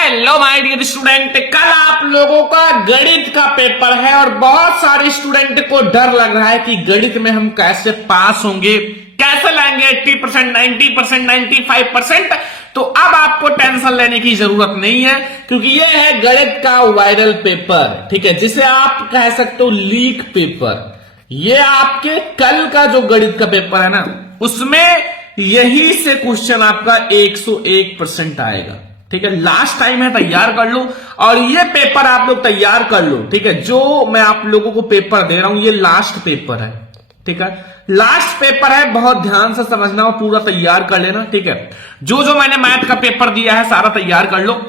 Hello my dear student, कल आप लोगों का गणित का पेपर है और बहुत सारे स्टूडेंट को डर लग रहा है कि गणित में हम कैसे पास होंगे, कैसे लाएंगे 80%, 90%, 95%। तो अब आपको टेंशन लेने की जरूरत नहीं है, क्योंकि ये है गणित का वायरल पेपर, ठीक है, जिसे आप कह सकते हो लीक पेपर। ये आपके कल का जो गणित का पेपर है ना, उसमें यही से क्वेश्चन आपका 101% आएगा, ठीक है। लास्ट टाइम है, तैयार कर लो और ये पेपर आप लोग तैयार कर लो, ठीक है। जो मैं आप लोगों को पेपर दे रहा हूं ये लास्ट पेपर है, ठीक है, लास्ट पेपर है। बहुत ध्यान से समझना और पूरा तैयार कर लेना, ठीक है। जो जो मैंने मैथ का पेपर दिया है सारा तैयार कर लो।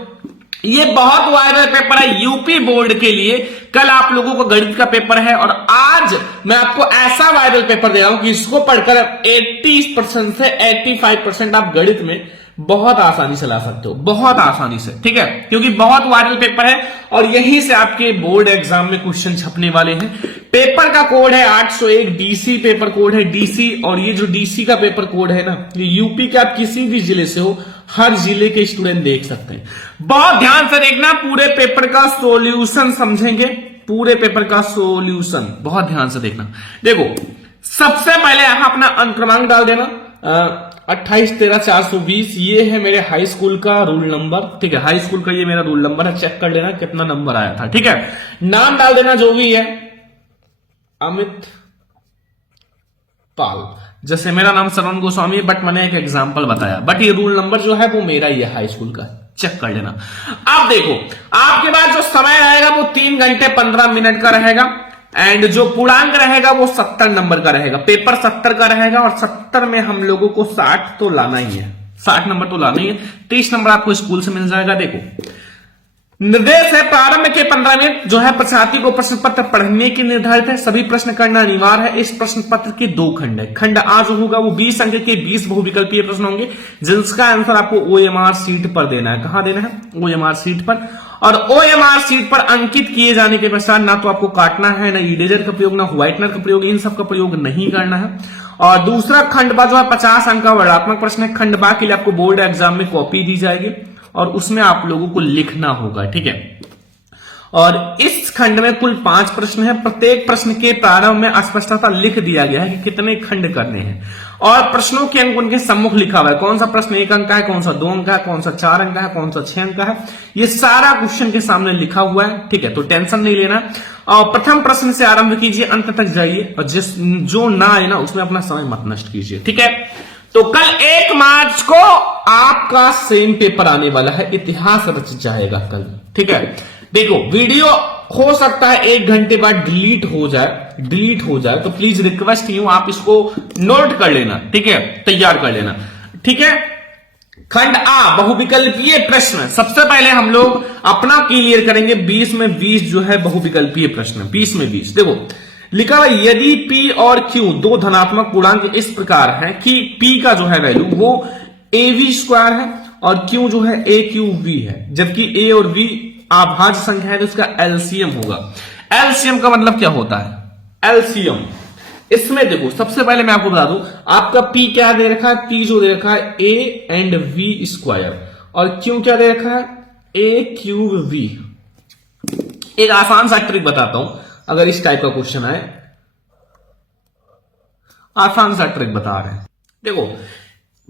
ये बहुत वायरल पेपर है यूपी बोर्ड के लिए। कल आप लोगों को गणित का पेपर है और आज मैं आपको ऐसा वायरल पेपर दे रहा हूं कि इसको पढ़कर 80% से 85% आप गणित में बहुत आसानी से ला सकते हो, बहुत आसानी से, ठीक है, क्योंकि बहुत वायरल पेपर है और यहीं से आपके बोर्ड एग्जाम में क्वेश्चन छपने वाले हैं। पेपर का कोड है 801, डीसी पेपर कोड है डीसी। और ये जो डीसी का पेपर कोड है ना, ये यूपी के आप किसी भी जिले से हो, हर जिले के स्टूडेंट देख सकते हैं। बहुत ध्यान से देखना, पूरे पेपर का सॉल्यूशन समझेंगे, पूरे पेपर का सॉल्यूशन बहुत ध्यान से देखना। देखो, सबसे पहले यहां अपना अंक क्रमांक डाल देना, 28 13 420। ये है मेरे हाई स्कूल का रूल नंबर, ठीक है, हाई स्कूल का ये मेरा रूल नंबर है। चेक कर लेना कितना नंबर आया था, ठीक है। नाम डाल देना जो भी है, अमित पाल। जैसे मेरा नाम श्रवण गोस्वामी है, बट मैंने एक एग्जांपल बताया, बट ये रूल नंबर जो है वो मेरा ही है, हाई स्कूल का। चेक कर लेना। अब देखो, आपके पास जो समय रहेगा वो 3 घंटे 15 मिनट का रहेगा एंड जो पूर्णांक रहेगा वो 70 नंबर का रहेगा। पेपर 70 का रहेगा और 70 में हम लोगों को 60 तो लाना ही है, 60 नंबर तो लाना ही है। 30 नंबर आपको स्कूल से मिल जाएगा। देखो, निर्देश है प्रारंभ के 15 मिनट जो है परीक्षार्थी को प्रश्न पत्र पढ़ने की निर्धारित है। सभी प्रश्न करना अनिवार्य है। इस प्रश्न पत्र के 2 खंड है। खंड आ जो होगा वो 20 अंक के 20 बहुविकल्पीय प्रश्न होंगे, जिसका आंसर आपको ओएमआर सीट पर देना है। कहां देना है? ओएमआर सीट पर। और ओएमआर सीट पर अंकित किए जाने के पश्चात ना तो आपको काटना है, ना इरेजर का प्रयोग, ना व्हाइटनर का प्रयोग, इन सब का प्रयोग नहीं करना है। और दूसरा खंड बा जो है 50 अंक का वर्णात्मक प्रश्न है। खंड बा के लिए आपको बोर्ड एग्जाम में कॉपी दी जाएगी और उसमें आप लोगों को लिखना होगा, ठीक है। और इस खंड में कुल 5 प्रश्न है। प्रत्येक प्रश्न के प्रारंभ में स्पष्टता लिख दिया गया है कि कितने खंड करने हैं और प्रश्नों के अंक उनके सम्मुख लिखा हुआ है। कौन सा प्रश्न 1 अंक का है, कौन सा 2 अंक का है, कौन सा 4 अंक का है, कौन सा 6 अंक का है, ये सारा क्वेश्चन के सामने लिखा हुआ है, ठीक है। तो टेंशन नहीं लेना। और प्रथम प्रश्न से आरंभ कीजिए, अंत तक जाइए और जो ना आए ना उसमें अपना समय मत नष्ट कीजिए, ठीक है। तो कल 1 मार्च को आपका सेम पेपर आने वाला है, इतिहास रच जाएगा कल, ठीक है। देखो, वीडियो हो सकता है 1 घंटे बाद डिलीट हो जाए, तो प्लीज रिक्वेस्ट ही हूं, आप इसको नोट कर लेना, ठीक है, तैयार कर लेना, ठीक है। खंड आ बहुविकल्पीय प्रश्न, सबसे पहले हम लोग अपना क्लियर करेंगे। 20 में 20 जो है बहुविकल्पीय प्रश्न, 20 में 20। देखो लिखा है, यदि P और Q 2 धनात्मक पूर्णांक इस प्रकार है कि P का जो है वैल्यू वो AV² है और Q जो है AQV है, जबकि A और V अभाज्य संख्या है तो इसका एलसीएम होगा। एलसीएम का मतलब क्या होता है? एलसीएम इसमें देखो, सबसे पहले मैं आपको बता दूं, आपका P क्या दे रखा है? P जो दे रखा है A एंड V² और Q क्या दे रखा है? AQV। एक आसान सा ट्रिक बताता हूं, अगर इस टाइप का क्वेश्चन आए, आसान सा ट्रिक बता रहे हैं। देखो,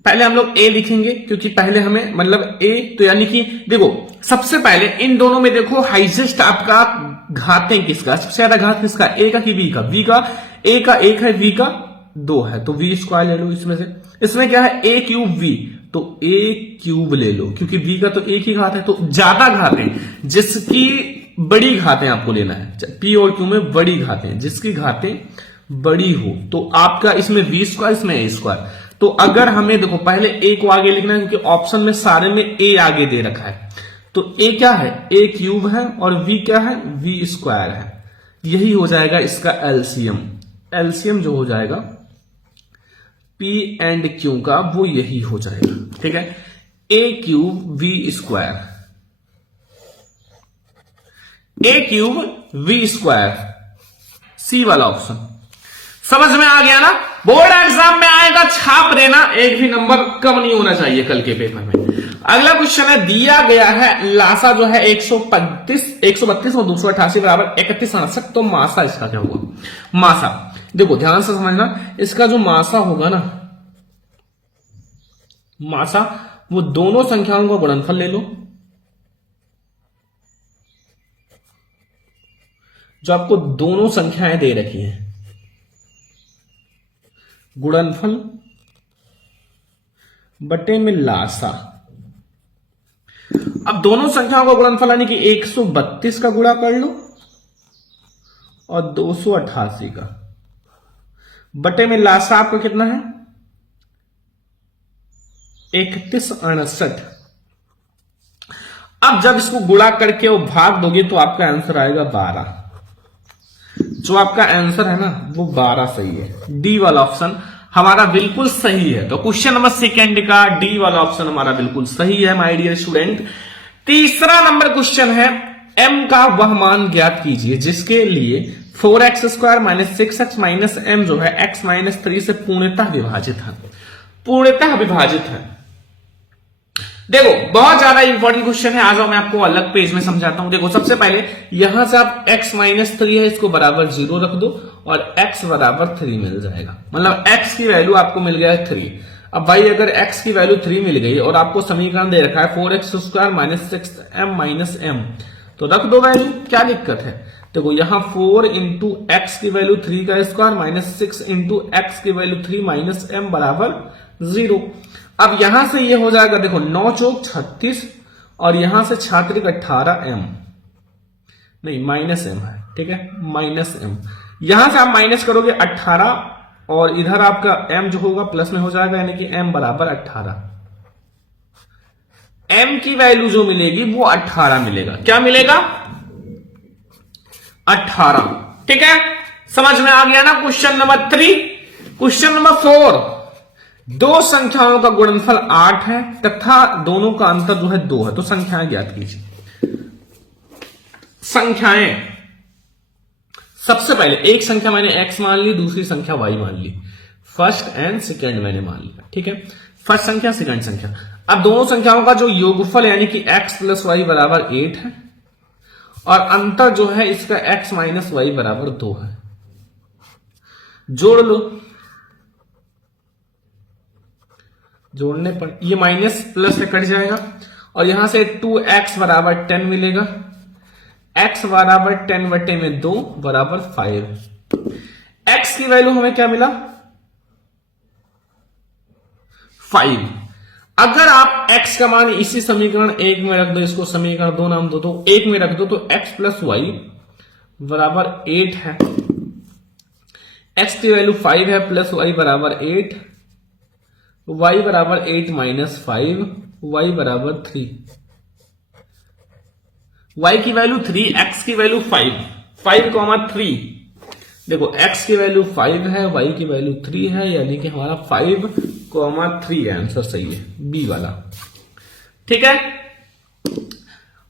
पहले हम लोग ए लिखेंगे क्योंकि पहले हमें मतलब ए, तो यानी कि देखो सबसे पहले इन दोनों में देखो हाइजेस्ट आपका घातें किसका, सबसे ज्यादा घात किसका? ए का कि बी का? बी का। ए का 1 है, बी का 2 है, तो V² ले लो इसमें से। इसमें क्या है? AQV, तो A³ ले लो क्योंकि बी का तो एक ही घात है। तो ज्यादा घातें जिसकी बड़ी घातें आपको लेना है, P और Q में बड़ी घातें, जिसकी घातें बड़ी हो, तो आपका इसमें V², इसमें A²। तो अगर हमें देखो पहले A को आगे लिखना है क्योंकि ऑप्शन में सारे में A आगे दे रखा है, तो A क्या है? A³ है और V क्या है? V² है। यही हो जाएगा इसका एलसीएम। एलसीएम जो हो जाएगा P एंड Q का वो यही हो जाएगा, ठीक है। A³ V², A³ V², सी वाला ऑप्शन। समझ में आ गया ना? बोर्ड एग्जाम में आएगा, छाप देना, एक भी नंबर कम नहीं होना चाहिए कल के पेपर में। अगला क्वेश्चन है, दिया गया है लासा जो है 132 और 288 बराबर 3168, तो मासा इसका क्या होगा? मासा देखो ध्यान से समझना, इसका जो मासा होगा ना, मासा वो दोनों संख्याओं का गुणनफल ले लो, जो आपको दोनों संख्याएं दे रखी हैं, गुणनफल बटे में लासा। अब दोनों संख्याओं का गुणनफल यानी कि 132 का गुणा कर लो और 288 का, बटे में लासा आपका कितना है? 3168। अब जब इसको गुणा करके वो भाग दोगे तो आपका आंसर आएगा 12। जो आपका आंसर है ना वो 12 सही है। डी वाला ऑप्शन हमारा बिल्कुल सही है। तो क्वेश्चन नंबर सेकंड का डी वाला ऑप्शन हमारा बिल्कुल सही है माय डियर स्टूडेंट। तीसरा नंबर क्वेश्चन है, m का वह मान ज्ञात कीजिए जिसके लिए 4x² minus 6x minus m जो है x माइनस 3 से पूर्णतः विभाजित है। पूर्णतः विभाजित है। देखो बहुत ज्यादा इंपॉर्टेंट क्वेश्चन है, आ जाओ मैं आपको अलग पेज में समझाता हूं। देखो सबसे पहले यहां से आप x माइनस 3 है इसको बराबर 0 रख दो और x बराबर 3 मिल जाएगा, मतलब x की वैल्यू आपको मिल गया है 3। अब भाई अगर x की वैल्यू 3 मिल गई और आपको समीकरण दे रखा है 4x² minus 6m minus m, तो रख दो वैल्यू, क्या दिक्कत है। देखो यहां 4 इंटू एक्स की वैल्यू 3 का स्क्वायर माइनस 6 इंटू एक्स की वैल्यू 3 माइनस m बराबर 0। अब यहां से ये हो जाएगा, देखो 9 चौक 36 और यहां से 6 18m, नहीं माइनस m है, ठीक है, माइनस m। यहां से आप माइनस करोगे 18 और इधर आपका m जो होगा प्लस में हो जाएगा, यानी कि m बराबर 18। m की वैल्यू जो मिलेगी वो 18 मिलेगा। क्या मिलेगा? 18। ठीक है, समझ में आ गया ना क्वेश्चन नंबर 3। क्वेश्चन नंबर 4, दो संख्याओं का गुणनफल 8 है तथा दोनों का अंतर जो है 2 है, तो संख्याएं ज्ञात कीजिए। संख्याएं, सबसे पहले एक संख्या मैंने x मान ली, दूसरी संख्या y मान ली, फर्स्ट एंड सेकंड मैंने मान लिया। ठीक है, फर्स्ट संख्या सेकंड संख्या। अब दोनों संख्याओं का जो योगफल यानी कि x प्लस वाई बराबर 8 है और अंतर जो है इसका x माइनस वाई बराबर 2 है। जोड़ लो, जोड़ने पर ये माइनस प्लस से कट जाएगा और यहां से 2x बराबर 10 मिलेगा, x बराबर 10 बटे में 2 बराबर 5। x की वैल्यू हमें क्या मिला? 5। अगर आप x का मान इसी समीकरण 1 में रख दो, इसको समीकरण 2 नाम दो, तो 1 में रख दो तो x प्लस वाई बराबर 8 है। x की वैल्यू 5 है, प्लस वाई बराबर 8, y बराबर 8 माइनस 5, y बराबर 3। y की वैल्यू 3, x की वैल्यू 5, 5,3। देखो x की वैल्यू 5 है, y की वैल्यू 3 है, यानी कि हमारा 5,3 आंसर सही है, बी वाला। ठीक है,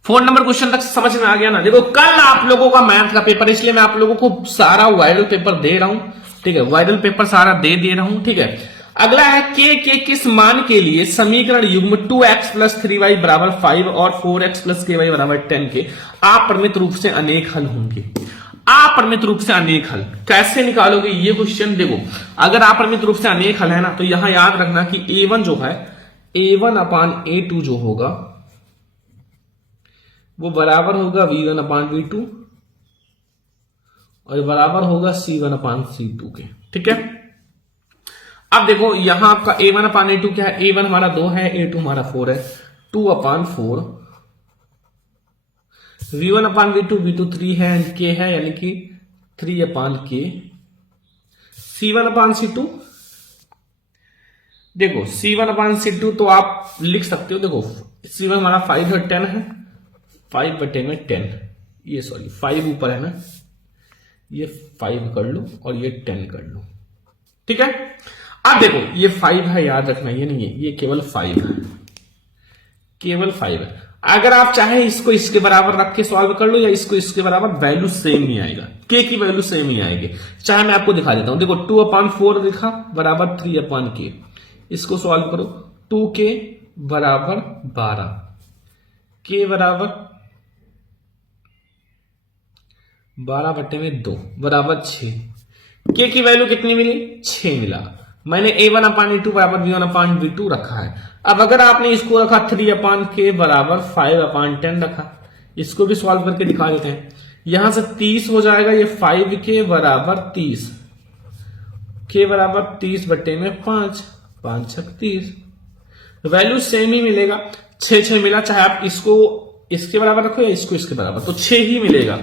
4 नंबर क्वेश्चन तक समझ में आ गया ना। देखो कल आप लोगों का मैथ का पेपर, इसलिए मैं आप लोगों को सारा वायरल पेपर दे रहा हूं। ठीक है, वायरल पेपर सारा दे रहा हूं। ठीक है, अगला है के किस मान के लिए समीकरण युग्म 2x प्लस 3y बराबर 5 और 4x प्लस ky बराबर 10 के अपरिमित रूप से अनेक हल होंगे। अपरिमित रूप से अनेक हल कैसे निकालोगे ये क्वेश्चन। देखो अगर अपरिमित रूप से अनेक हल है ना, तो यहां याद रखना कि a1 जो है a1 अपान a2 जो होगा वो बराबर होगा v1 अपान v2 और बराबर होगा c1 अपान c2 के। ठीक है, अब देखो यहां आपका a1 अपान a2 क्या है, a1 हमारा 2 है, a2 हमारा 4 है, 2 अपान 4, v1 अपान v2, v2 3 है एंड k है, यानी कि 3 अपान k, c1 अपान c2। देखो c1 अपान c2 तो आप लिख सकते हो, देखो c1 हमारा 5 और 10 है, 5 बटे में 10, ये सॉरी 5 ऊपर है ना, ये 5 कर लो और ये 10 कर लो। ठीक है, अब देखो ये 5 है, याद रखना ये नहीं है, ये केवल 5 है, केवल 5 है। अगर आप चाहे इसको इसके बराबर रख के सॉल्व कर लो या इसको इसके बराबर, वैल्यू सेम ही आएगा, के की वैल्यू सेम ही आएगी। चाहे मैं आपको दिखा देता हूं, देखो 2 अपान 4 लिखा बराबर 3 अपान के, इसको सॉल्व करो, 2k बराबर 12, के बराबर 12/2 बराबर 6। के की वैल्यू कितनी मिली? 6 मिला। मैंने a1/a2 बराबर b1/b2 रखा है। अब अगर आपने इसको रखा 3/k बराबर 5/10 रखा, इसको भी सॉल्व करके दिखा देते हैं। यहां से 30 हो जाएगा, ये 5k बराबर 30, k बराबर 30/5, 5 छक 30, वैल्यू सेम ही मिलेगा। 6 मिला, चाहे आप इसको इसके बराबर रखो या इसको इसके बराबर, तो 6 ही मिलेगा।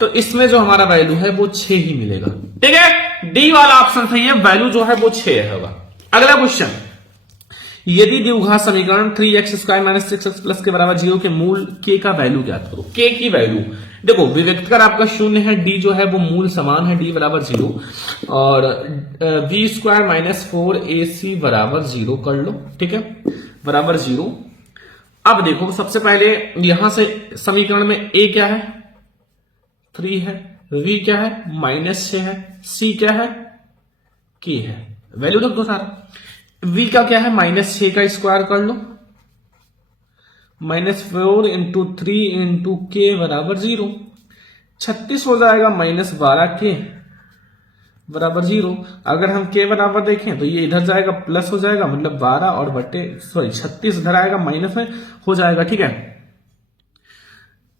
तो इसमें जो हमारा वैल्यू है वो 6 ही मिलेगा। ठीक है, डी वाला ऑप्शन सही है, वैल्यू जो है वो 6 होगा। अगला क्वेश्चन, यदि द्विघात समीकरण 3x² - 6x प्लस के बराबर 0 के मूल k का वैल्यू ज्ञात करो। k की वैल्यू देखो, विविक्तकर आपका 0 है, d जो है वो मूल समान है, d बराबर 0, और b² - 4ac बराबर 0 कर लो। ठीक है, बराबर 0। अब देखो, सबसे पहले यहां से समीकरण में a क्या है? 3 है, v क्या है? -6 है, c क्या है? k है। वैल्यू रख दो सारा। v का क्या है? -6 का स्क्वायर कर लो, -4 × 3 × k बराबर 0, 36 हो जाएगा, -12k बराबर 0। अगर हम k बराबर देखें तो ये इधर जाएगा, प्लस हो जाएगा, मतलब 12 और 36 इधर आएगा, माइनस में हो जाएगा। ठीक है,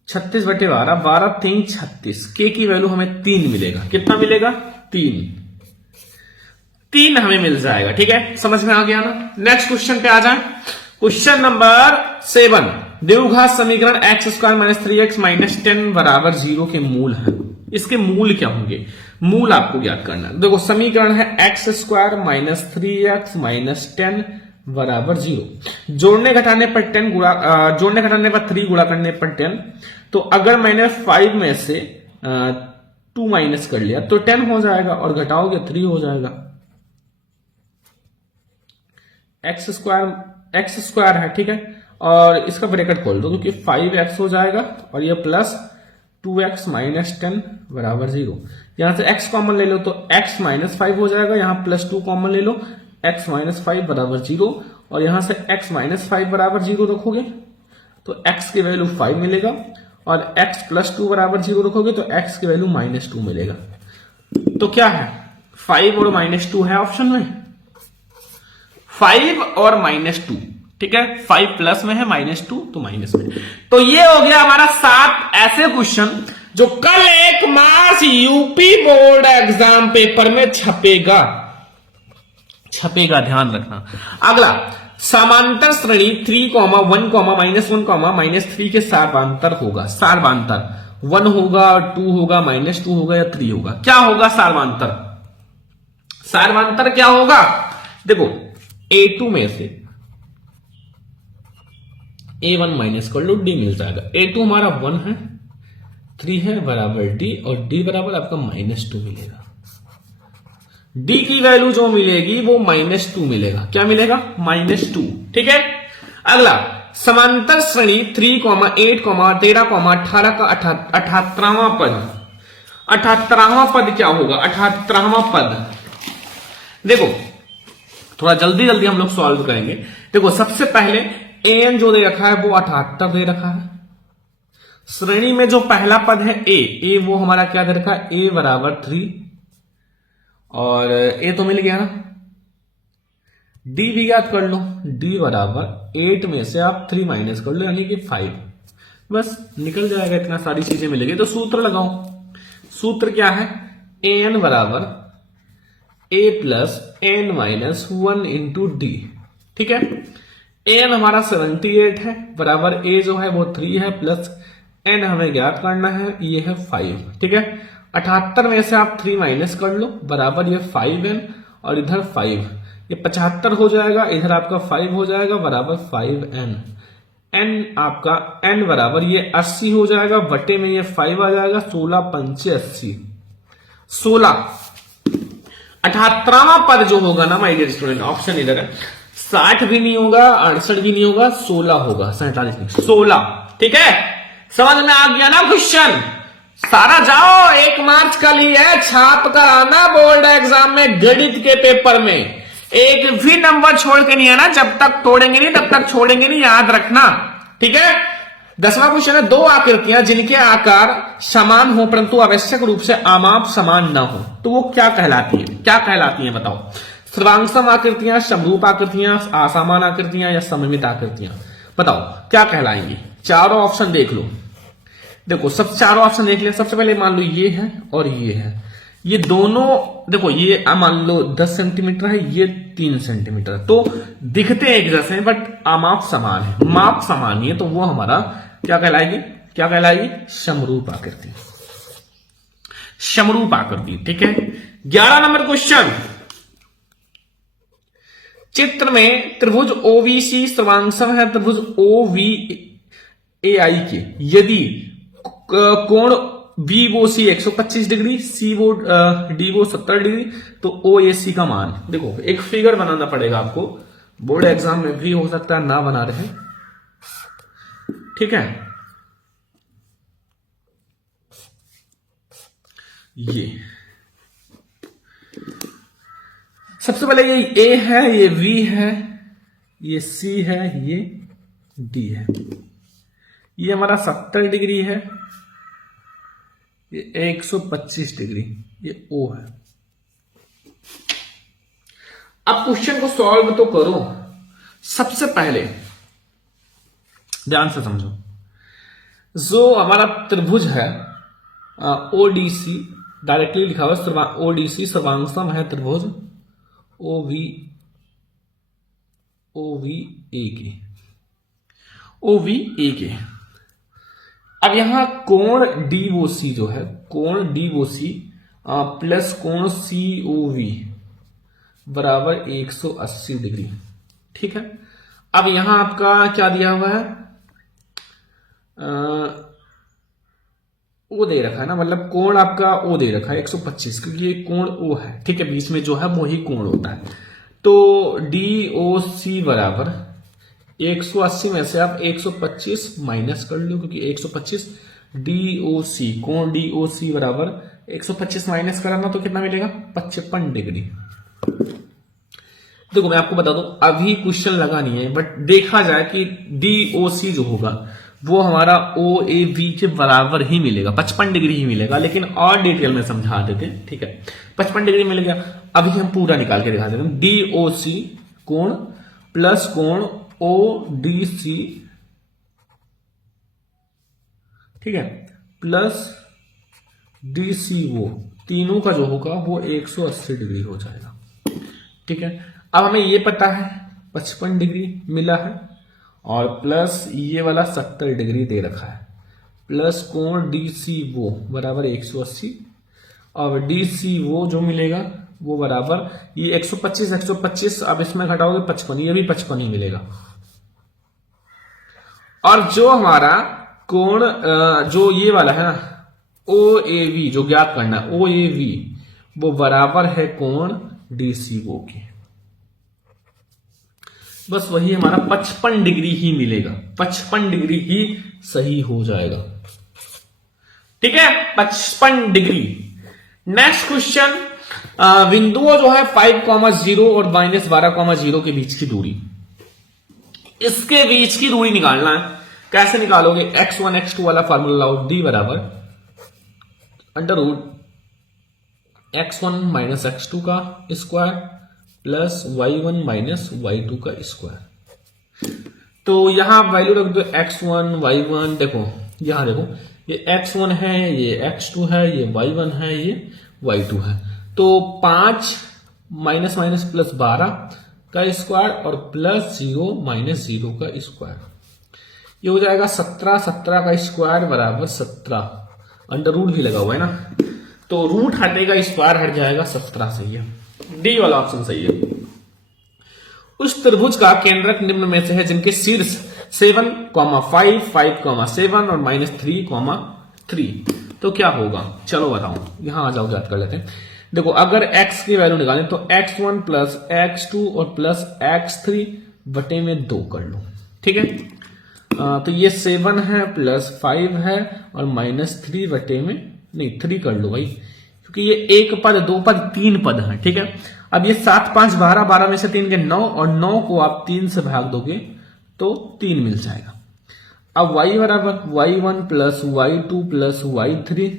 36/12, 12 3 36, k की वैल्यू हमें 3 मिलेगा। कितना मिलेगा? 3 हमें मिल जाएगा। ठीक है, समझ में आ गया ना? नेक्स्ट क्वेश्चन पे आ जाए। क्वेश्चन नंबर 7, द्विघात समीकरण x² - 3x - 10 बराबर 0 के मूल है। इसके मूल क्या होंगे? मूल आपको ज्ञात करना है। देखो, समीकरण है x² - 3x - 10 बराबर 0। जोड़ने घटाने पर 10 गुणा, जोड़ने घटाने पर 3 गुणा करने पर 10। तो अगर मैंने 5 में से 2 माइनस कर लिया तो 10 हो जाएगा, और घटाओगे 3 हो जाएगा। x² है, ठीक है, और इसका ब्रैकेट खोल दो, क्योंकि 5x हो जाएगा, और ये प्लस 2x - 10 बराबर 0। यहां से x कॉमन ले लो तो x - 5 हो जाएगा, यहां +2 कॉमन ले लो, x - 5 बराबर 0, और यहां से x - 5 बराबर 0 रखोगे तो x की वैल्यू 5 मिलेगा, और x + 2 बराबर 0 रखोगे तो x की वैल्यू -2 मिलेगा। तो क्या है? 5 और -2 है ऑप्शन में, 5 और -2। ठीक है, 5 प्लस में है, -2 तो माइनस में। तो ये हो गया हमारा 7 ऐसे क्वेश्चन जो कल 1 मार्च यूपी बोर्ड एग्जाम पेपर में छपेगा, ध्यान रखना। अगला, समांतर श्रेणी 3, 1, -1, -3 के सार्वंतर होगा। सार्वंतर 1 होगा, 2 होगा, -2 होगा या 3 होगा। क्या होगा सार्वंतर? सार्वंतर क्या होगा? देखो, A2 में से A1 माइनस कर लो, D मिल जाएगा। A2 हमारा 1 है, 3 है बराबर D, और D बराबर आपका -2 मिलेगा। D की वैल्यू जो मिलेगी वो -2 मिलेगा। क्या मिलेगा? -2। ठीक है, अगला, समांतर श्रेणी 3, 8, 13, 18 का 78वां पद। 78वां पद क्या होगा? 78वां पद देखो, थोड़ा जल्दी हम लोग सॉल्व करेंगे। देखो, सबसे पहले an जो दे रखा है वो 78 दे रखा है। श्रेणी में जो पहला पद है a वो हमारा क्या दे रखा है? a बराबर 3, और a तो मिल गया ना। d भी याद कर लो, d बराबर 8 में से आप 3 माइनस कर लो, यानी कि 5। बस निकल जाएगा, इतना सारी चीजें मिलेगी। तो सूत्र लगाओ। सूत्र क्या है? an बराबर a + n - 1 × d। ठीक है, n हमारा 78 है, बराबर a जो है वो 3 है, प्लस n हमें ज्ञात करना है, ये है 5। ठीक है, 78 में से आप 3 माइनस कर लो, बराबर ये 5n, और इधर 5, ये 75 हो जाएगा, इधर आपका 5 हो जाएगा, बराबर 5n। n आपका n बराबर ये 80 हो जाएगा, बटे में ये 5 आ जाएगा, 16 × 5 = 80। 16 78वां पद जो होगा ना माय डियर स्टूडेंट, ऑप्शन इधर है, 60 भी नहीं होगा, 68 भी नहीं होगा, 16 होगा, 47 नहीं, 16। ठीक है, समझ में आ गया ना क्वेश्चन? सारा जाओ, 1 मार्च का लिए छाप कर आना बोर्ड एग्जाम में, गणित के पेपर में। एक भी नंबर छोड़ के नहीं है ना, जब तक तोड़ेंगे नहीं तब तक छोड़ेंगे नहीं, याद रखना। ठीक है, 10वां क्वेश्चन है, दो आकृतियां जिनके आकार समान हो परंतु आवश्यक रूप से आमाप समान ना हो तो वो क्या कहलाती है? क्या कहलाती है बताओ? सर्वांगसम आकृतियां, समरूप आकृतियां, असमान आकृतियां या सममित आकृतियां? बताओ क्या कहलाएंगी? चारों ऑप्शन देख लो। देखो सब चारों ऑप्शन देख लिया। सबसे पहले मान लो ये है और ये है, ये दोनों देखो, ये मान लो 10 सेंटीमीटर है, ये 3 सेंटीमीटर, तो दिखते एक जैसे हैं बट आमाप समान है, माप समान है, तो वो हमारा क्या कहलाएगी? क्या कहलाएगी? समरूप आकृति। समरूप आकृति। ठीक है, 11 नंबर क्वेश्चन, चित्र में त्रिभुज ओवीसी सर्वांगसम है त्रिभुज ओवीएआई के, यदि कोण बी वो सी 125 डिग्री, सी वो डी वो 70 डिग्री, तो ओ ए सी का मान। देखो एक फिगर बनाना पड़ेगा आपको, बोर्ड एग्जाम में भी हो सकता है ना बना रहे। ठीक है, ये सबसे पहले ये ए है, ये वी है, ये सी है, ये डी है, ये हमारा 70 डिग्री है, ये 125 डिग्री, ये ओ है। अब क्वेश्चन को सॉल्व तो करो। सबसे पहले ध्यान से समझो, जो हमारा त्रिभुज है ओडीसी, डायरेक्टली लिखा हुआ ओडीसी सर्वांगसम है त्रिभुज ओवी ए के। अब यहां कोण डीओसी जो है, कोण डीओसी प्लस कोण सीओवी बराबर 180 डिग्री। ठीक है, अब यहां आपका क्या दिया हुआ है? ओ दे रखा है ना, मतलब कोण आपका ओ दे रखा है 125, क्योंकि ये कोण ओ है। ठीक है, बीच में जो है वो ही कोण होता है। तो डीओसी बराबर 180 में से आप 125 माइनस कर लो, क्योंकि 125 डीओसी, कोण डीओसी बराबर 125 माइनस कराना तो कितना मिलेगा? 55 डिग्री। देखो मैं आपको बता दूं, अभी क्वेश्चन लगा नहीं है, बट देखा जाए कि डीओसी जो होगा वो हमारा ओ ए वी के बराबर ही मिलेगा, 55 डिग्री ही मिलेगा, लेकिन और डिटेल में समझा देते। ठीक है, 55 डिग्री मिल गया। अभी हम पूरा निकाल के दिखा देते हैं। डीओसी कोण प्लस कोण ओ डी सी, ठीक है, प्लस डी सी ओ, तीनों का जो होगा वो 180 डिग्री हो जाएगा। ठीक है, अब हमें ये पता है 55 डिग्री मिला है, और प्लस ये वाला 70 डिग्री दे रखा है, प्लस कोण डी सी ओ बराबर 180, और डी सी ओ जो मिलेगा वो बराबर ये 125 अब इसमें घटाओगे 55, ये भी 55 ही मिलेगा। और जो हमारा कोण जो ये वाला है ना ओ ए वी, जो ज्ञात करना है ओ ए वी, वो बराबर है कोण डी सी ओ के। बस वही हमारा 55 डिग्री ही मिलेगा, 55 डिग्री ही सही हो जाएगा। ठीक है, 55 डिग्री। नेक्स्ट क्वेश्चन, बिंदुओं जो है 5,0 और -12,0 के बीच की दूरी, इसके बीच की दूरी निकालना है। कैसे निकालोगे? x1 x2 वाला फार्मूला लाओ, d बराबर √x1 माइनस x2 का square plus y1 minus y2 का स्क्वायर। तो यहां आप वैल्यू रख दो x1 y1, देखो यहां देखो ये x1 है, ये x2 है, ये y1 है, ये y2 है। तो 5 माइनस माइनस प्लस 12 का स्क्वायर और प्लस 0 माइनस 0 का स्क्वायर, ये हो जाएगा 17, 17 का स्क्वायर बराबर 17, अंडर रूट भी लगा हुआ है ना, तो रूट हटेगा स्क्वायर हट जाएगा, 17 सही है, डी वाला ऑप्शन सही है। उस त्रिभुज का केंद्रक निम्न में से है जिनके शीर्ष 7, 5, 5, 7 और -3, तो क्या होगा? चलो बताओ, यहां आ जाओ, याद कर लेते हैं। देखो अगर x की वैल्यू निकालें तो x1 प्लस x2 और प्लस x3 बटे में 2 कर लो। ठीक है, तो ये 7 है प्लस 5 है और -3 बटे में नहीं 3 कर लो भाई, क्योंकि ये 1 पद 2 पद 3 पद है। ठीक है, अब ये 7 5 12, 12 में से 3 के 9, और 9 को आप 3 से भाग दोगे तो 3 मिल जाएगा। अब y बराबर y1 plus y2 plus y3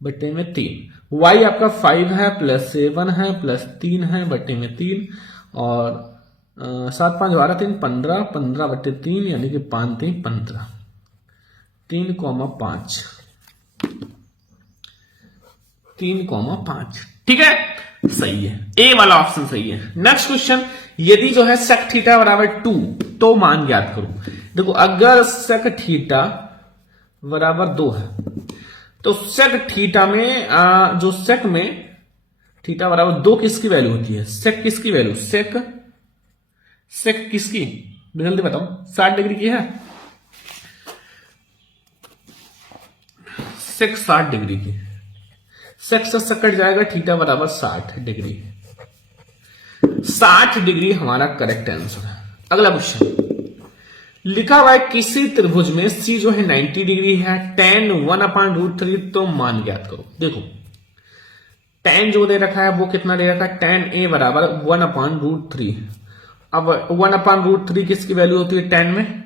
बटे में 3। y आपका 5 है प्लस 7 है प्लस 3 है बटे में 3, और 7 5 12 3 15, 15 बटे 3 यानी कि 5 3 15, 3,5, 3,5। ठीक है, सही है, ए वाला ऑप्शन सही है। नेक्स्ट क्वेश्चन, यदि जो है सेक थीटा बराबर 2 तो मान ज्ञात करो। देखो, अगर सेक थीटा बराबर 2 है तो सेक थीटा में जो सेक में थीटा बराबर 2 किसकी वैल्यू होती है? सेक किसकी वैल्यू? सेक किसकी, जल्दी बताओ, 60 डिग्री की है। सेक 60 डिग्री की, सेक से कट जाएगा, थीटा बराबर 60 डिग्री। 60 डिग्री हमारा करेक्ट आंसर है। अगला क्वेश्चन, लिखा हुआ है किसी त्रिभुज में सी जो है 90 डिग्री है, tan 1/√3 तो मान ज्ञात करो। देखो, tan जो दे रखा है वो कितना दे रखा है? tan a बराबर 1/√3। अब 1/√3 किसकी वैल्यू होती है tan में?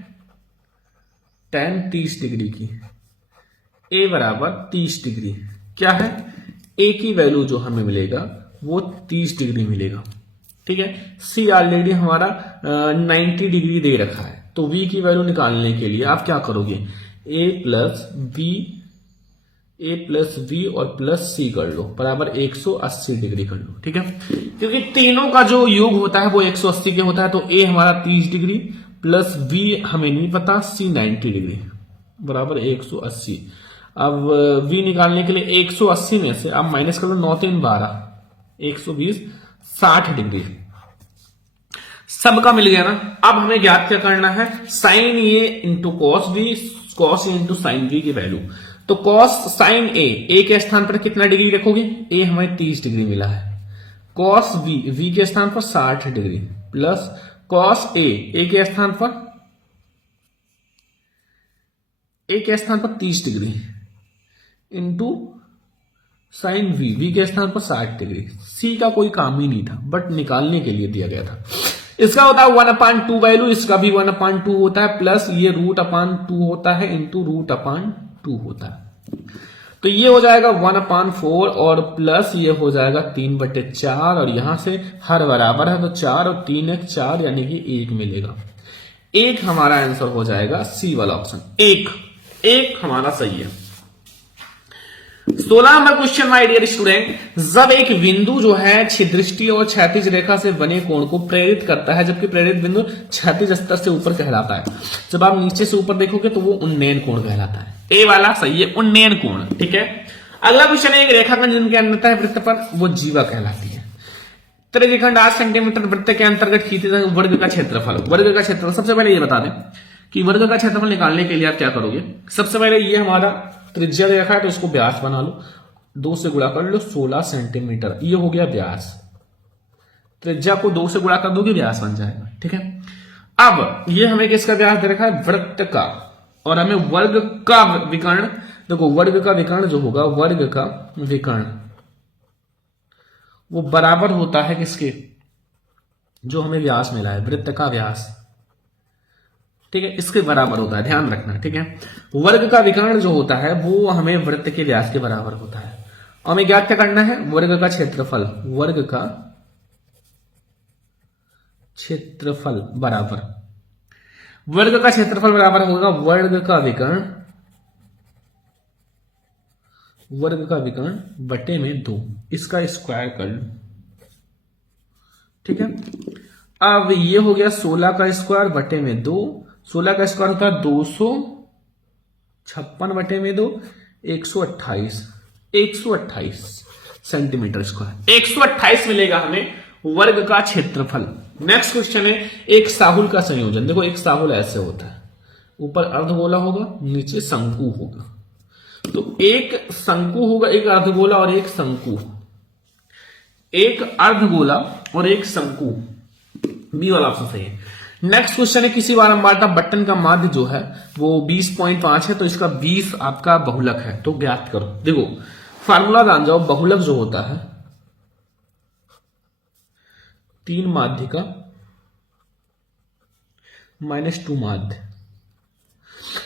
tan 30 डिग्री की। a बराबर 30 डिग्री, क्या है? a की वैल्यू जो हमें मिलेगा वो 30 डिग्री मिलेगा। ठीक है, c ऑलरेडी हमारा 90 डिग्री दे रखा है, तो v की वैल्यू निकालने के लिए आप क्या करोगे? a प्लस v और प्लस c कर लो, बराबर 180 डिग्री कर लो। ठीक है, क्योंकि तीनों का जो योग होता है वो 180 के होता है, तो a हमारा 30 डिग्री प्लस v हमें नहीं पता, c 90 डिग्री बराबर 180। अब v निकालने के लिए 180 में से आप माइनस कर लो, 9 3 12, 120, 60 डिग्री सबका मिल गया ना। अब हमें ज्ञात क्या करना है? Sign A into cos B, cos A into sine B की वैल्यू। तो कॉस साइन ए के स्थान पर कितना डिग्री रखोगे? ए हमें 30 डिग्री मिला है। कॉस बी के स्थान पर 60 डिग्री प्लस कॉस ए के स्थान पर के स्थान पर 30 डिग्री इंटू साइन वी के स्थान पर 60 डिग्री। सी का कोई काम ही नहीं था, बट निकालने के लिए दिया गया था। इसका होता है 1/2 वैल्यू, इसका भी 1/2 होता है, प्लस ये √2 होता है इंटू √2 होता है। तो ये हो जाएगा 1/4 और प्लस ये हो जाएगा 3/4, और यहां से हर बराबर है तो 4 और 3 1 4 यानी कि 1 मिलेगा। 1 हमारा आंसर हो जाएगा सी वाला ऑप्शन, 1 हमारा सही है। 16 number question my dear student, जब एक बिंदु जो है दृष्टि और क्षैतिज रेखा से बने कोण को प्रेरित करता है, जबकि प्रेरित बिंदु क्षैतिज स्तर से ऊपर कहलाता है। जब आप नीचे से ऊपर देखोगे तो वो उन्नयन कोण कहलाता है। ए वाला सही है, उन्नयन कोण। ठीक है, अगला क्वेश्चन है, एक रेखाखंड जिनके अंततः है वृत्त पर, वो जीवा कहलाती है। त्रिज्यखंड 8 सेंटीमीटर वृत्त के अंतर्गत खींचे गए वर्ग का क्षेत्रफल। वर्ग का क्षेत्रफल, सबसे पहले ये बता दें कि वर्ग का क्षेत्रफल निकालने के लिए आप क्या करोगे? सबसे पहले ये हमारा त्रिज्या दे रखा है तो इसको व्यास बना लो, 2 से गुणा कर लो, 16 सेंटीमीटर, ये हो गया व्यास। त्रिज्या को 2 से गुणा कर दोगे, व्यास बन जाएगा। ठीक है, अब ये हमें किसका व्यास दे रखा है? वृत्त का, और हमें वर्ग का विकर्ण, देखो वर्ग का विकर्ण जो होगा, वर्ग का विकर्ण वो बराबर होता है किसके? जो हमें व्यास मिला है, वृत्त का व्यास। ठीक है, इसके बराबर होता है, ध्यान रखना। ठीक है, वर्ग का विकर्ण जो होता है वो हमें वृत्त के व्यास के बराबर होता है। और हमें ज्ञात क्या करना है? वर्ग का क्षेत्रफल, वर्ग का क्षेत्रफल बराबर, वर्ग का क्षेत्रफल बराबर होगा वर्ग का विकर्ण, वर्ग का विकर्ण बटे में 2, इसका स्क्वायर कर लो। ठीक है, अब ये हो गया 16 का स्क्वायर बटे में 2, 16 का स्क्वायर होता है 256 बटे में 2, 128 सेंटीमीटर स्क्वायर, 128 मिलेगा हमें वर्ग का क्षेत्रफल। नेक्स्ट क्वेश्चन है, एक साहुल का संयोजन। देखो, एक साहुल ऐसे होता है, ऊपर अर्धगोला होगा, नीचे शंकु होगा। तो एक शंकु होगा, एक अर्धगोला और एक शंकु, एक अर्धगोला और एक शंकु, बी वाला ऑप्शन सही है। नेक्स्ट क्वेश्चन है, किसी बारंबारता बटन का माध्य जो है वो 20.5 है, तो इसका 20 आपका बहुलक है, तो ज्ञात करो। देखो, फार्मूला जान जाओ, बहुलक जो होता है 3 माध्यिका -2 माध्य,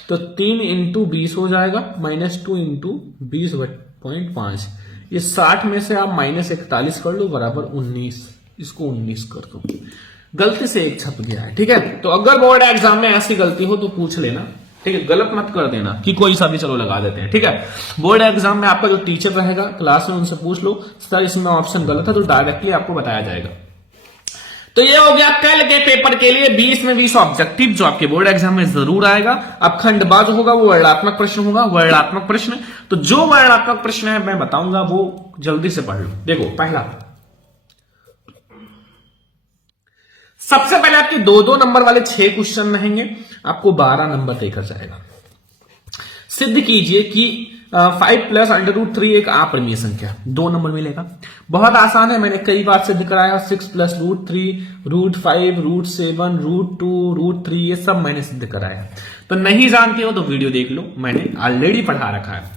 तो 3 इंटू 20 हो जाएगा, -2 इंटू 20.5। ये 60 में से आप -41 कर लो बराबर 19, इसको 19 कर दो। गलती से एक छप गया है, ठीक है। तो अगर बोर्ड एग्जाम में ऐसी गलती हो तो पूछ लेना, ठीक है, गलत मत कर देना कि कोई सा भी चलो लगा देते हैं, ठीक है। बोर्ड एग्जाम में आपका जो टीचर रहेगा क्लास में, उनसे पूछ लो सर इसमें ऑप्शन गलत है, तो डायरेक्टली आपको बताया जाएगा। तो ये हो गया कल के पेपर के लिए 20 में 20 ऑब्जेक्टिव जो आपके बोर्ड एग्जाम में जरूर आएगा। अब खंडबाज होगा वो वर्णात्मक प्रश्न होगा, वर्णात्मक प्रश्न। तो जो वर्णात्मक प्रश्न है मैं बताऊंगा वो जल्दी से पढ़ लो। देखो पहला, सबसे पहले आपके 2-2 नंबर वाले 6 क्वेश्चन रहेंगे, आपको 12 नंबर देकर जाएगा। सिद्ध कीजिए कि 5 + √3 एक अपरिमेय संख्या, 2 नंबर मिलेगा। बहुत आसान है, मैंने कई बार सिद्ध कराया। 6 + √3, √5, √7, √2, √3 ये सब मैंने सिद्ध कराया। तो नहीं जानते हो तो वीडियो देख लो, मैंने ऑलरेडी पढ़ा रखा है।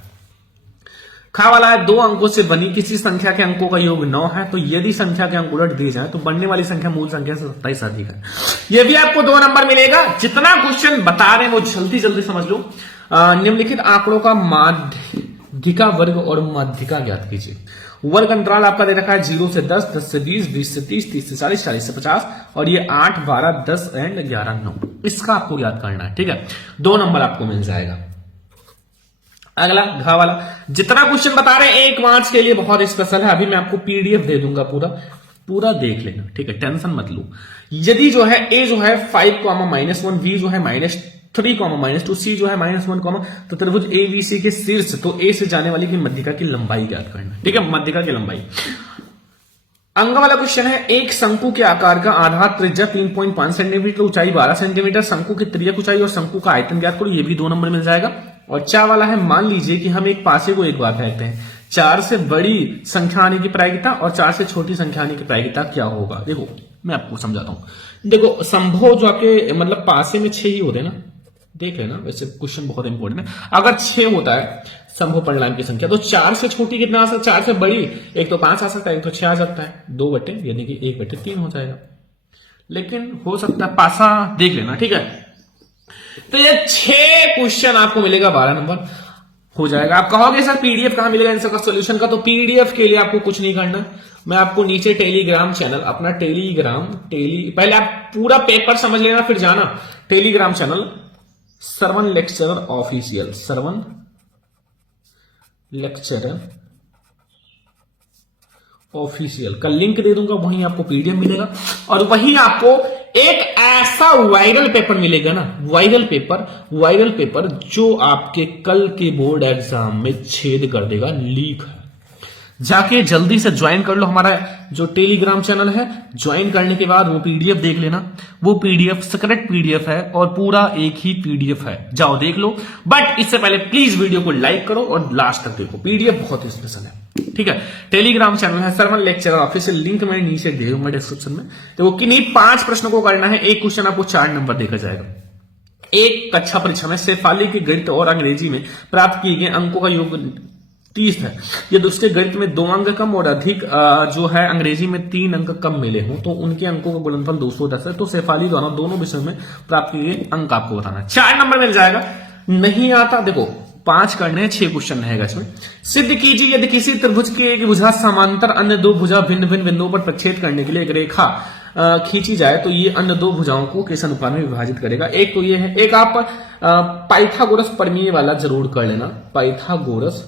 खा वाला है 2 अंकों से बनी किसी संख्या के अंकों का योग 9 है, तो यदि संख्या के अंक उलट दिए जाए तो बनने वाली संख्या मूल संख्या से 27 अधिक है। यह भी आपको 2 नंबर मिलेगा। जितना क्वेश्चन बता रहे हैं वो जल्दी जल्दी समझ लो। निम्नलिखित आंकड़ों का माध्यिका वर्ग और माध्यिका ज्ञात कीजिए। वर्ग अंतराल आपका दे रखा है 0 से 10, 10 से 20, 20 से 30, 30 से 40, 40 से 50, और ये 8, 12, 10 एंड 11, 9। इसका आपको याद करना है, ठीक है। 2 नंबर आपको मिल जाएगा। अगला घा वाला, जितना क्वेश्चन बता रहे हैं 1 मार्च के लिए बहुत स्पेशल है। अभी मैं आपको पीडीएफ दे दूंगा, पूरा देख लेना, ठीक है, टेंशन मत लो। यदि जो है ए जो है 5, -1, बी जो है -3, -2, सी जो है -1, तो त्रिभुज एबीसी के शीर्ष, तो ए से जाने वाली की मध्यिका की लंबाई ज्ञात करना, ठीक है, मध्यिका की लंबाई। अंग वाला क्वेश्चन है, एक शंकु के आकार का आधार त्रिज्या 3.5 सेंटीमीटर, ऊंचाई 12 सेंटीमीटर, शंकु की त्रिज्या ऊंचाई और शंकु का आयतन ज्ञात करो। ये भी 2 नंबर मिल जाएगा। और 4 वाला है, मान लीजिए कि हम एक पासे को एक बार फेंकते हैं, 4 से बड़ी संख्या आने की प्रायिकता और 4 से छोटी संख्या आने की प्रायिकता क्या होगा। देखो मैं आपको समझाता हूं। देखो संभव जो आपके मतलब पासे में 6 ही होते हैं ना, देख लेना, वैसे क्वेश्चन बहुत इंपॉर्टेंट है। अगर 6 होता है संभव परिणाम की संख्या, तो 4 से छोटी कितना आ सकता है, 4 से बड़ी एक तो 5 आ सकता है, एक तो 6 आ सकता है, 2 बटे यानी कि 1/3 हो जाएगा। लेकिन हो सकता है पासा, देख लेना, ठीक है। तो ये 6 क्वेश्चन आपको मिलेगा, 12 नंबर हो जाएगा। आप कहोगे सर पीडीएफ कहां मिलेगा इन सबका सॉल्यूशन का, तो पीडीएफ के लिए आपको कुछ नहीं करना, मैं आपको नीचे टेलीग्राम चैनल, अपना पहले आप पूरा पेपर समझ लेना फिर जाना। टेलीग्राम चैनल श्रवण लेक्चरर ऑफिशियल, श्रवण लेक्चरर ऑफिशियल का लिंक दे दूंगा, वहीं आपको पीडीएफ मिलेगा। और वहीं आपको एक ऐसा वायरल पेपर मिलेगा ना, वायरल पेपर जो आपके कल के बोर्ड एग्जाम में छेद कर देगा, लीक है। जाके जल्दी से ज्वाइन कर लो हमारा जो टेलीग्राम चैनल है। ज्वाइन करने के बाद वो पीडीएफ देख लेना, वो पीडीएफ सीक्रेट पीडीएफ है और पूरा एक ही पीडीएफ है, जाओ देख लो। बट इससे पहले प्लीज वीडियो को लाइक करो और लास्ट तक देखो, पीडीएफ बहुत स्पेशल है, ठीक है। टेलीग्राम चैनल है श्रवण लेक्चरर ऑफिशियल, लिंक मैं नीचे दे दूंगा डिस्क्रिप्शन में। तो किन्हीं 5 प्रश्नों को करना है, एक क्वेश्चन आपको 4 नंबर देखा जाएगा। एक कक्षा परीक्षा में शेफाली के गणित और अंग्रेजी में प्राप्त किए गए अंकों का योग 30 है। ये दूसरे गणित में 2 अंक कम और अधिक जो है अंग्रेजी में 3 अंक कम मिले हों तो उनके अंकों का गुणनफल 210 है। तो शेफाली द्वारा दोनों विषयों में प्राप्त किए गए अंक आपको बताना है। 4 नंबर मिल जाएगा। नहीं आता देखो 5 करने हैं, 6 क्वेश्चन रहेगा इसमें। सिद्ध कीजिए यदि किसी त्रिभुज के एक भुजा समांतर अन्य 2 भुजा भिन्न भिन्न बिंदुओं पर प्रक्षेद करने के लिए एक रेखा खींची जाए तो ये अन्य 2 भुजाओं को किस अनुपात में विभाजित करेगा। एक तो ये है, एक आप पाइथागोरस प्रमेय वाला जरूर कर लेना, पाइथागोरस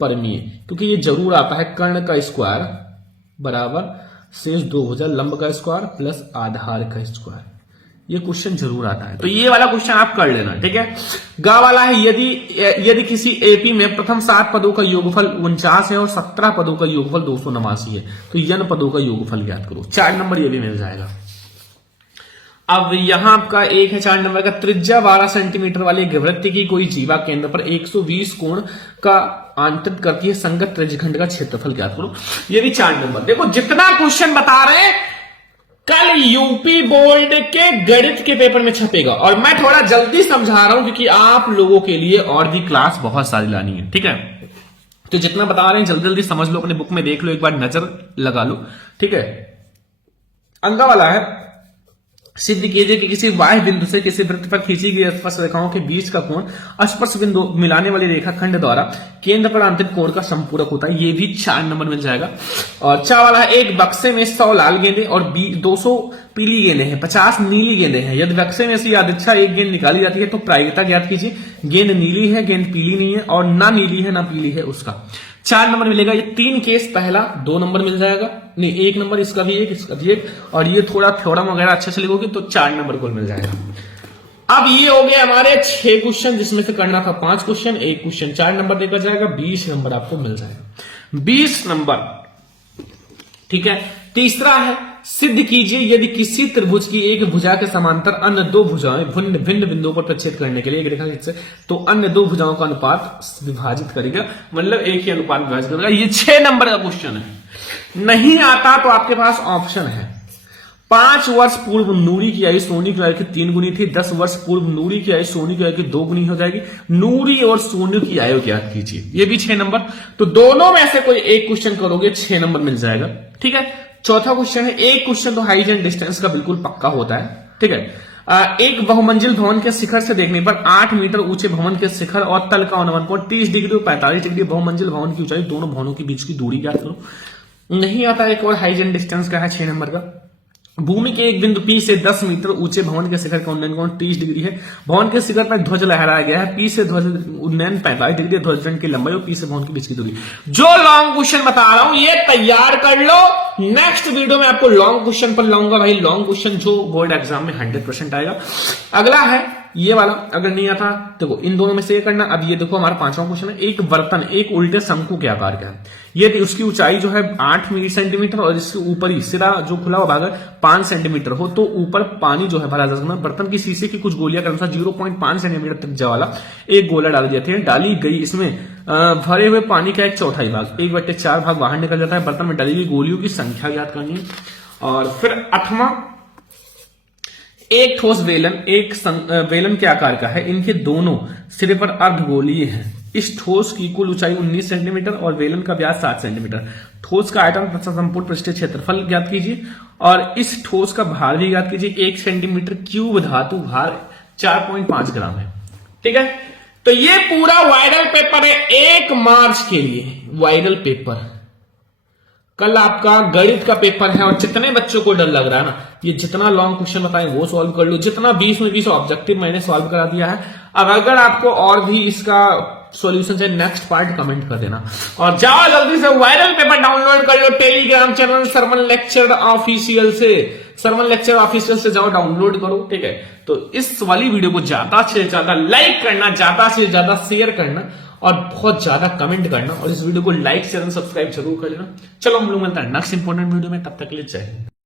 प्रमेय, क्योंकि ये जरूर आता है। कर्ण का स्क्वायर बराबर शेष 2 भुजा लंब का स्क्वायर प्लस आधार का स्क्वायर, ये क्वेश्चन जरूर आता है, तो ये वाला क्वेश्चन आप कर लेना, ठीक है। गा वाला है यदि किसी एपी में प्रथम 7 पदों का योगफल 49 है और 17 पदों का योगफल 289 है तो n पदों का योगफल ज्ञात करो। 4 नंबर ये भी मिल जाएगा। अब यहां आपका एक है 4 नंबर का, त्रिज्या 12 सेंटीमीटर वाले एक वृत्त की कोई जीवा केंद्र पर 120 कोण का आंतरित करती है, संगत त्रिज्यखंड का क्षेत्रफल ज्ञात करो। ये भी 4 नंबर। देखो जितना क्वेश्चन बता रहे हैं कल यूपी बोर्ड के गणित के पेपर में छपेगा, और मैं थोड़ा जल्दी समझा रहा हूं क्योंकि आप लोगों के लिए और भी क्लास बहुत सारी लानी है, ठीक है। तो जितना बता रहे हैं जल्दी जल्दी समझ लो, अपने बुक में देख लो, एक बार नजर लगा लो, ठीक है। अगला वाला है, सिद्ध कीजिए कि किसी बाह्य बिंदु से किसी वृत्त पर खींची गई स्पर्श रेखाओं के बीच का कोण स्पर्श बिंदु मिलाने वाली रेखाखंड द्वारा केंद्र पर आंतरिक कोण का संपूरक होता है। ये भी 4 नंबर मिल जाएगा। और 4 वाला है, एक बक्से में 100 लाल गेंदे और 200 पीली गेंदे हैं, 50 नीली गेंदे हैं। यदि बक्से में से यादृच्छा एक गेंद निकाली जाती है तो प्रायिकता ज्ञात कीजिए। गेंद नीली है, गेंद पीली नहीं है, और ना नीली है ना पीली है, उसका 4 नंबर मिलेगा। ये 3 केस, पहला 2 नंबर मिल जाएगा, नहीं 1 नंबर, इसका भी 1, इसका भी 1, और ये थोड़ा थ्योरम वगैरह अच्छे से लिखोगे तो 4 नंबर कुल मिल जाएगा। अब ये हो गए हमारे 6 क्वेश्चन, जिसमें से करना था 5 क्वेश्चन, 1 क्वेश्चन 4 नंबर देकर जाएगा, 20 नंबर आपको मिल जाएगा, 20 नंबर, ठीक है। तीसरा है, सिद्ध कीजिए यदि किसी त्रिभुज की एक भुजा के समांतर अन्य 2 भुजाएं भिन्न भिन्न बिंदुओं पर प्रक्षेप करने के लिए एक रेखा खींचे तो अन्य 2 भुजाओं का अनुपात विभाजित करेगा, मतलब एक ही अनुपात विभाजित करेगा। ये 6 नंबर का क्वेश्चन है। नहीं आता तो आपके पास ऑप्शन है, 5 वर्ष पूर्व नूरी की आयु सोनी की आयु की 3 गुनी थी, 10 वर्ष पूर्व नूरी की आयु सोनी की आयु की 2 गुनी हो जाएगी। नूरी और सोनी की आयु ज्ञात कीजिए, ये भी 6 नंबर। तो दोनों में से कोई एक क्वेश्चन करोगे 6 नंबर मिल जाएगा, ठीक है। चौथा क्वेश्चन है, एक क्वेश्चन तो हाइट एंड डिस्टेंस का बिल्कुल पक्का होता है, ठीक है। एक बहुमंजिल भवन के शिखर से देखने पर 8 मीटर ऊंचे भवन के शिखर और तल का अनुमान कोण 30 डिग्री और 45 डिग्री, बहुमंजिल भवन की ऊंचाई, दोनों भवनों के बीच की दूरी ज्ञात करो। नहीं आता। एक और हाइट एंड डिस्टेंस का है 6 नंबर का, भूमि के एक बिंदु P से 10 मीटर ऊंचे भवन के शिखर का उन्नयन कोण 30 डिग्री है। भवन के शिखर पर ध्वज लहराया गया है। P से ध्वज उन्नयन 45 डिग्री, ध्वज दंड की लंबाई और P से भवन के बीच की दूरी। जो लॉन्ग क्वेश्चन बता रहा हूं ये तैयार कर लो, नेक्स्ट वीडियो में आपको लॉन्ग क्वेश्चन पर लाऊंगा भाई, लॉन्ग क्वेश्चन जो बोर्ड एग्जाम में 100% आएगा। अगला है ये वाला, अगर नहीं आता देखो इन दोनों में से ये करना। अब ये देखो हमारा 5वां क्वेश्चन है, एक बर्तन एक उल्टे शंकु के आकार का है, ये उसकी ऊंचाई जो है 8 सेंटीमीटर और इसके ऊपर ही सिरा जो खुला हुआ भाग है 5 सेंटीमीटर हो, तो ऊपर पानी जो है भरा जा सकता है। बर्तन की शीशे की कुछ गोलियां के अनुसार 0.5 सेंटीमीटर त्रिज्या वाला एक गोला डाल दिया था, डाली गई इसमें भरे हुए पानी का 1/4 भाग 1/4 भाग बाहर निकल जाता है। बर्तन में डाली गई गोलियों की संख्या ज्ञात करनी है। और फिर 8वां, एक ठोस वेलन एक वेलन के आकार का है, इनके दोनों सिरे पर अर्धगोलीय हैं। इस ठोस की कुल ऊंचाई 19 सेंटीमीटर और वेलन का व्यास 7 सेंटीमीटर। ठोस का आयतन तथा संपूर्ण पृष्ठीय क्षेत्रफल ज्ञात कीजिए और इस ठोस का भार भी ज्ञात कीजिए। 1 सेंटीमीटर क्यूब धातु भार 4.5 ग्राम है, ठीक है। तो ये पूरा वायरल पेपर है 1 मार्च के लिए, वायरल पेपर। कल आपका गणित का पेपर है और जितने बच्चों को डर लग रहा है ना, ये जितना लॉन्ग क्वेश्चन बताए वो सॉल्व कर लो, जितना 20 में 20 ऑब्जेक्टिव मैंने सॉल्व करा दिया है। अब अगर आपको और भी इसका सॉल्यूशन से नेक्स्ट पार्ट कमेंट कर देना और जाओ जल्दी से वायरल पेपर डाउनलोड कर लो telegram channel sermon lecture official से, सरमन लेक्चर ऑफिशियल से जाओ डाउनलोड करो, ठीक है। तो इस वाली वीडियो को ज्यादा से ज्यादा लाइक करना, ज्यादा से ज्यादा शेयर करना और बहुत ज्यादा कमेंट करना और इस वीडियो को लाइक शेयर सब्सक्राइब जरूर कर लेना। चलो हम लोग मिलते हैं नेक्स्ट इंपॉर्टेंट वीडियो में, तब तक के लिए जय हिंद।